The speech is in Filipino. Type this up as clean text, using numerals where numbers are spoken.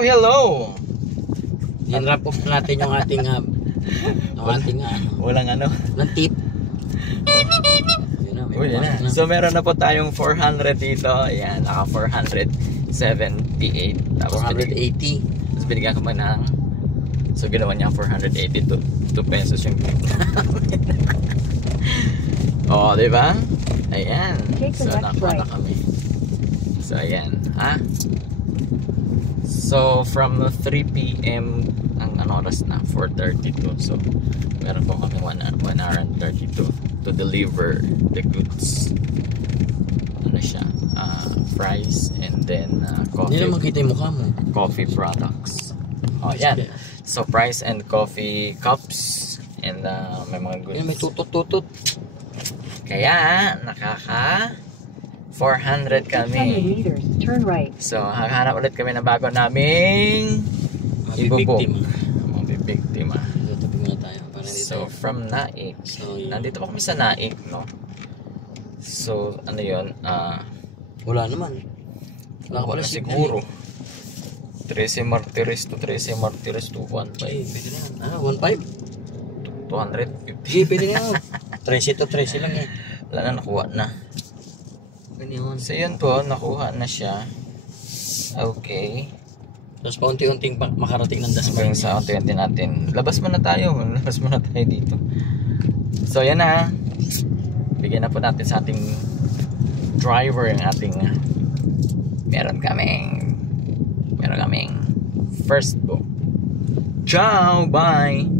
hello! In-wrap up natin yung ating Walang ano. ng tip. Uy, na. So meron na po tayong 400 dito. Ayan, naka 478. Tapos 480. Tapos binigyan ko pa ng, so ginawa niya 482 pesos yung oh, diba? Ayan. So nakuha na kami. So ayan. So from 3 PM ang oras na 4:32. So meron po kami 1 hour and 32 to deliver the goods. Ano siya? Fries and then coffee. Hindi naman kita yung mukha mo. Coffee products. Oh, yan. So fries and coffee cups and may mga goods. May tutut-tutut. Kaya nakaka 400 kami. Turn right. So hahanap ulit kami ng bago naming Bibiktima. Bibiktima. Tabi muna tayo. So from Naik. So, yeah. Nandito pa kami sa Naik, no? So ano yun? Wala naman. Wala ka pala siguro. 13 Martires to 1.5. Pwede na yan. 1.5? 250. Sige, pwede na yan. 13 to 13 lang eh. Wala na, nakuha na. Ganyan. So yun po, nakuha na siya. Okay. Tapos paunti-unting makarating ng dasma. Hanggang sa unti-unti natin. Labas muna tayo dito. So yan na. Bigyan na po natin sa ating driver yung ating meron kaming first book. Ciao, bye.